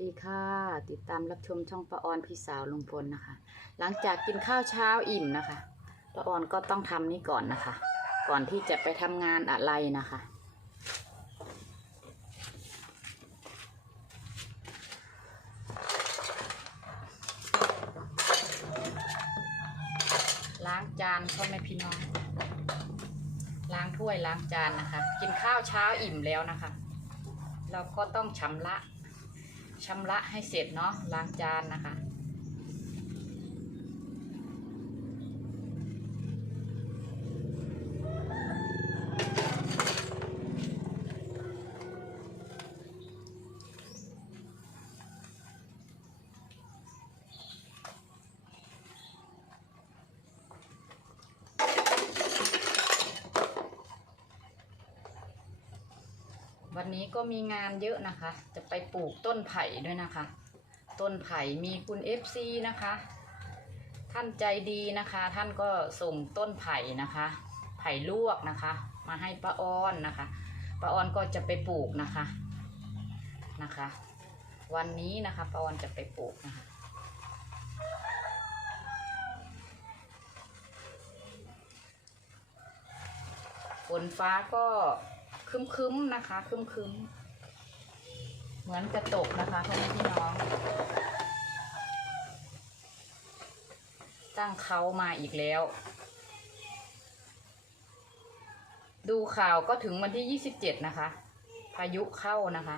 ดีค่ะ ติดตามรับชมช่องป้าออนพี่สาวลุงพลนะคะ หลังจากกินข้าวเช้าอิ่มนะคะป้าออนก็ต้องทำนี่ก่อนนะคะ ก่อนที่จะไปทำงานอะไรนะคะ ล้างจานพ่อแม่พี่น้อง ล้างถ้วยล้างจานนะคะ กินข้าวเช้าอิ่มแล้วนะคะ เราก็ต้องชำระ ชำระให้เสร็จเนาะล้างจานนะคะ วันนี้ก็มีงานเยอะนะคะ จะไปปลูกต้นไผ่ด้วยนะคะ ต้นไผ่มีคุณ FC นะคะ ท่านใจดีนะคะ ท่านก็ส่งต้นไผ่นะคะ ไผ่ลวกนะคะ มาให้ป้าอ้อนนะคะป้าอ้อนก็จะไปปลูกนะคะนะคะ วันนี้นะคะป้าอ้อนจะไปปลูกนะคะฝนฟ้าก็ ครึ้มๆนะคะครึ้มๆเหมือนจะตกนะคะพ่อแม่พี่น้อง ตั้งเขามาอีกแล้ว ดูข่าวก็ถึงวันที่ยี่สิบเจ็ดนะคะ พายุเข้านะคะ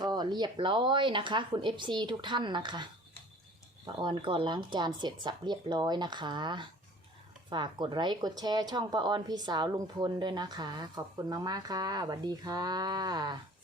ก็เรียบร้อยนะคะ คุณ FC ทุกท่านนะคะป้าออนก่อนล้างจานเสร็จสับเรียบร้อยนะคะ ฝากกดไลค์กดแชร์ช่องป้าออนพี่สาวลุงพลด้วยนะคะ ขอบคุณมากๆค่ะสวัสดีค่ะ